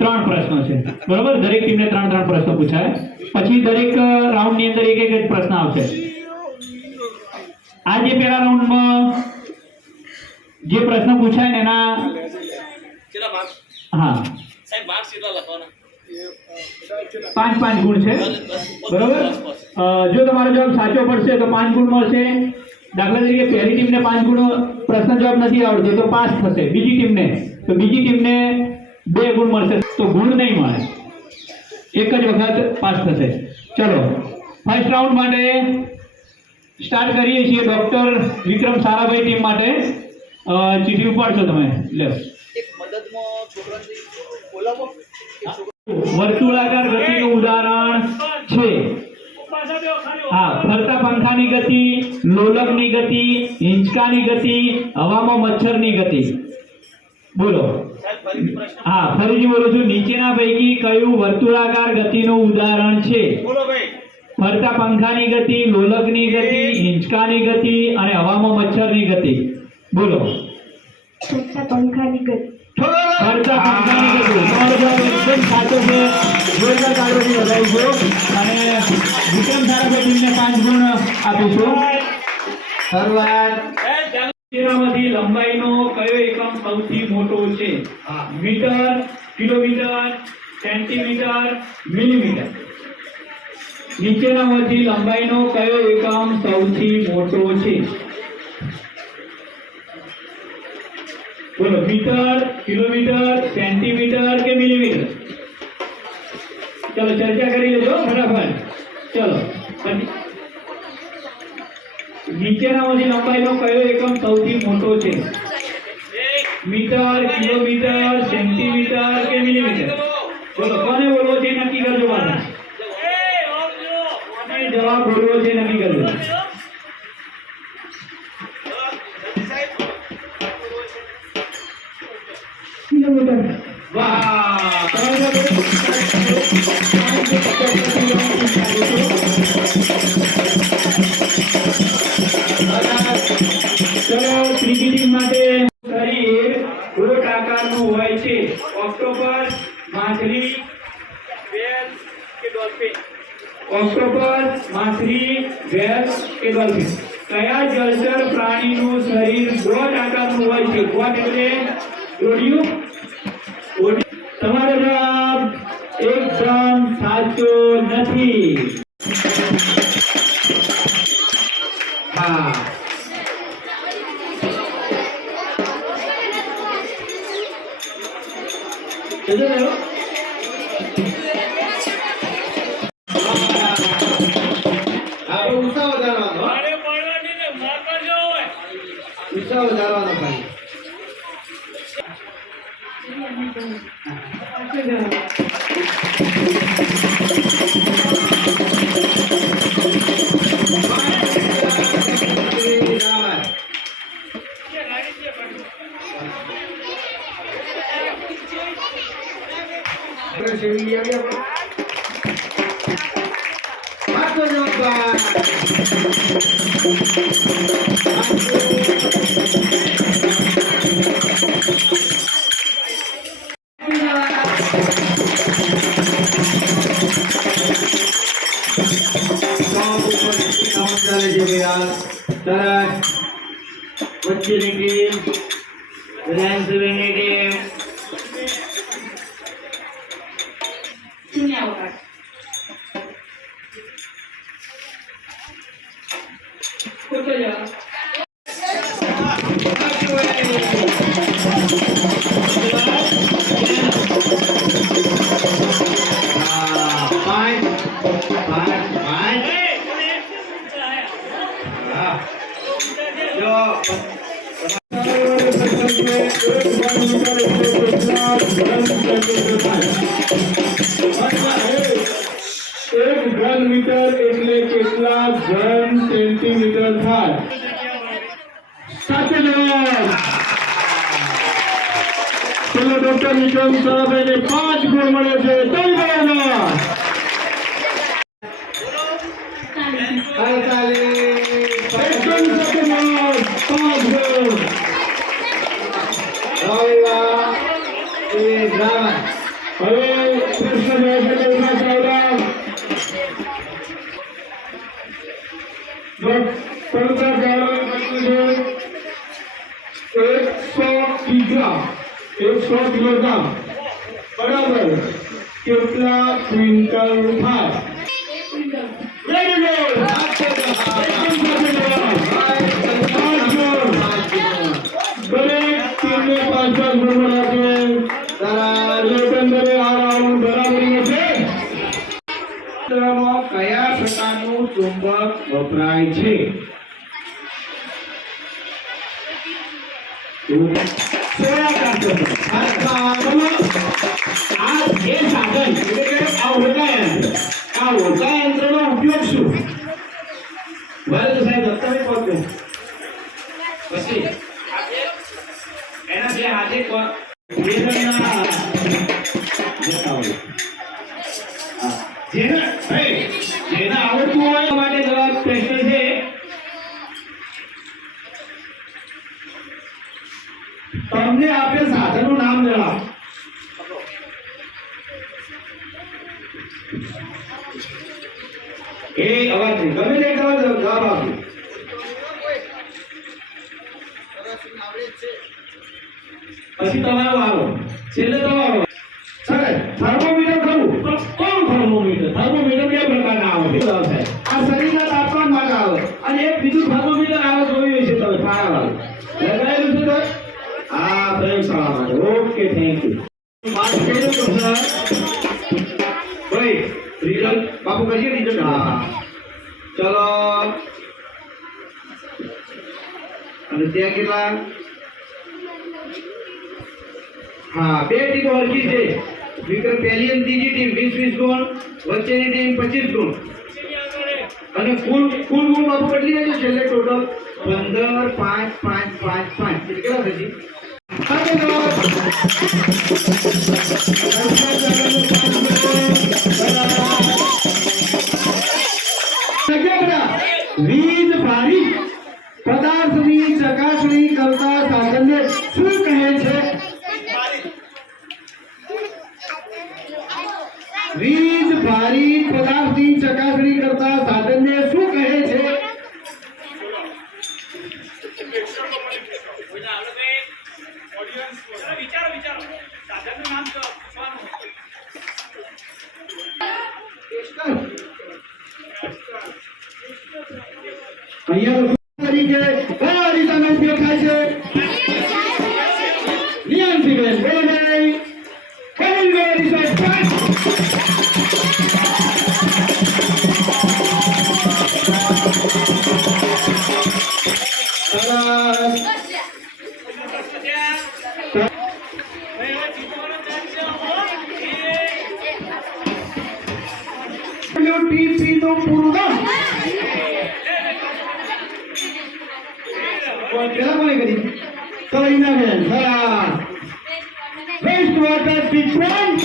ત્રણ પ્રશ્નો છે બરોબર. દરેક ટીમને ત્રણ ત્રણ પ્રશ્નો પૂછાય. પછી દરેક રાઉન્ડ ની અંદર એક એક જ પ્રશ્ન આવશે. આ જે પહેલા રાઉન્ડમાં જે પ્રશ્ન પૂછાય ને એના હા સાહેબ માર્ક્સ કેટલા લખવાના? 5 ગુણ છે બરોબર. જો તમારો જવાબ સાચો પડશે તો 5 ગુણ મળશે. દાખલા તરીકે પહેલી ટીમને 5 ગુણ પ્રશ્ન જવાબ નથી આવડતો તો પાસ થશે. બીજી ટીમને 2 ગુણ મળશે તો ગુણ નહીં મળે, એક જ વખત પાસ થશે. ચલો ફર્સ્ટ રાઉન્ડ માટે સ્ટાર્ટ કરીએ છીએ. ડોક્ટર વિક્રમ સારાભાઈ ટીમ માટે ચીઠી ઉપાડશો તમે. લે એક મદદમાં છોકરાને બોલાવો. વર્તુળાકાર ગતિનું ઉદાહરણ છે હા ફરતા પંખાની ગતિ, લોલકની ગતિ, હિંચકાની ગતિ, હવામાં મચ્છરની ગતિ. બોલો. હા ફરીથી બોલું છું. નીચેના પૈકી કયું વર્તુળાકાર ગતિનું ઉદાહરણ છે? બોલો ભાઈ. ફરતા પંખાની ગતિ, લોલકની ગતિ, હિંચકાની ગતિ અને હવામાં મચ્છરની ગતિ. બોલો. ફરતા પંખાની ગતિ. ફરતા પંખાની ગતિ. તમારો જવાબ એકદમ સાચો છે. જોરદાર તાળીઓથી વધાવીશું અને વિક્રમ સારાભાઈ ટીમને 5 ગુણ આપીશું. શરૂઆત. તેનામાંથી લંબાઈનો કયો એકમ સૌથી મોટો છે? Metre, kilometre, centimetre, millimetre. નીચેનામાંથી લંબાઈનો કયો એકમ સૌથી મોટો છે? બોલો. મીટર, કિલોમીટર, સેન્ટીમીટર કે મિલીમીટર? ચલો ચર્ચા કરી લેજો ફટાફટ. ચલો નીચેનામાંથી લંબાઈનો કયો એકમ સૌથી મોટો છે? મીટર, કિલોમીટર, સેન્ટીમીટર કે મિલીમીટર? બોલો કોને બોલવો છે નક્કી કરજો. પાછા જવાબ બોલવો છે નક્કી કરજો. કિલોમીટર. વાહ. ચલો ત્રીજી ટીમ માટે શરીર ગોળ આકારનું હોય છે. ઓક્ટોપસ, માછલી, વેલ કે ડોલ્ફિન? ઓક્ટોપસ, માછલી, વેલ કે ડોલ્ફિન? કયા જળચર પ્રાણીનું શરીર ગોળ આકારનું હોય છે? ગોળ એટલે દોડ્યું. તમારો જવાબ એકદમ સાચો નથી. હા ઘન મીટર એટલે કેટલા ઘન સેન્ટીમીટર થાય? સાચો જવાબ. ચલો ડોક્ટર વિક્રમ સારાભાઈને 5 ગુણ મળે છે. બરાબર કેટલા ક્વિન્ટલ થાય? Very good. દરેક ટીમને 5 નંબર આપે. એકંદરે આ રાઉન્ડ બરાબરીનો છે. ચિત્રમાં કયા પ્રકારનું ચુંબક વપરાય છે? આ જે સાધન એટલે કે આ ઓળખા યંત્રનો ઉપયોગ શું? બરાબર સાહેબ દત્તાભાઈ પહોંચો પછી એના બે હાથે જેના આવડતું હોય માટે જવાબ પ્રશ્ન છે. તમને આપે સાધનનું નામ જણાવો. એ અવાજ નહીં ગમે તે જવાબ આપજો. પછી તમારો આવો છેલ્લે તમારો સરસ. થર્મોમીટર ખરું તો કોણ થર્મોમીટર? થર્મોમીટર બે પ્રકારના આવે છે. આ શરીરના તાપમાન માટે આવે અને એક બીજું થર્મોમીટર આવે જોયું છે તમે ફાળાવાળું લગાવેલું છે તો આ પ્રયોગશાળા માટે. Okay thank you. વાત કર્યો તો સર ભાઈ રિઝલ્ટ બાપુ કહીએ રિઝલ્ટ. હા ચલો અને ત્યાં કેટલા? हाँ बे टीम हरकी છે. વિક્રમ પહેલી અને ત્રીજી ટીમ 20-20 ગુણ, વચ્ચેની ટીમ 25 ગુણ અને કુલ ગુણ બાપુ કેટલી રહેશે છેલ્લે ટોટલ 15 5 5 5 5 કેટલા થશે? વીજ ભારી પદાર્થની ચકાસણી કરતા સાધનને શું કહે છે? વીજ ભારી પદાર્થની ચકાસણી કરતા સાધનને શું કહે છે? અહીંયા તરીકે કયા દિશાનો ઉપયોગ થાય છે? નિયંત્રણ બોલે કેવી રિસર્ચ ટીપી તો પૂર્ણ પેલા કોને કરી? કવિના બેન. હા વેસ્ટ વોટર ટ્રીટમેન્ટ.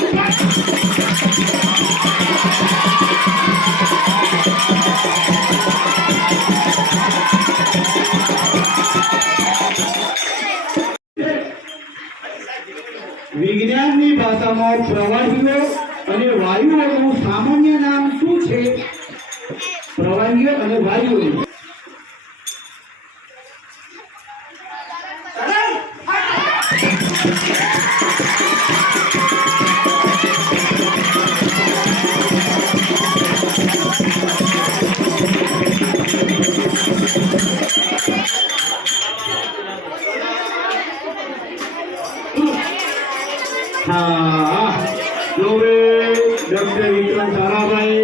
વિજ્ઞાનની ભાષામાં પ્રવાહીઓ અને વાયુઓનું સામાન્ય નામ શું છે? પ્રવાહીઓ અને વાયુઓ. हाँ जोरे डॉक्टर विक्रम साराभाई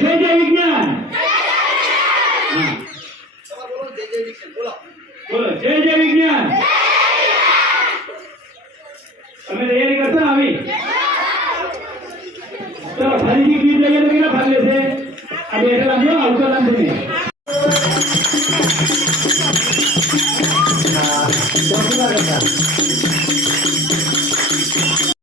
जय जय विज्ञान. बोलो जय जय विज्ञान. તમે તૈયારી કરશો ને આવી? ચલો ફરીથી ગીત લઈએ તો કેટલા ભાગ લેશે? આ બેઠેલા જો આવતા નથી. ચોથું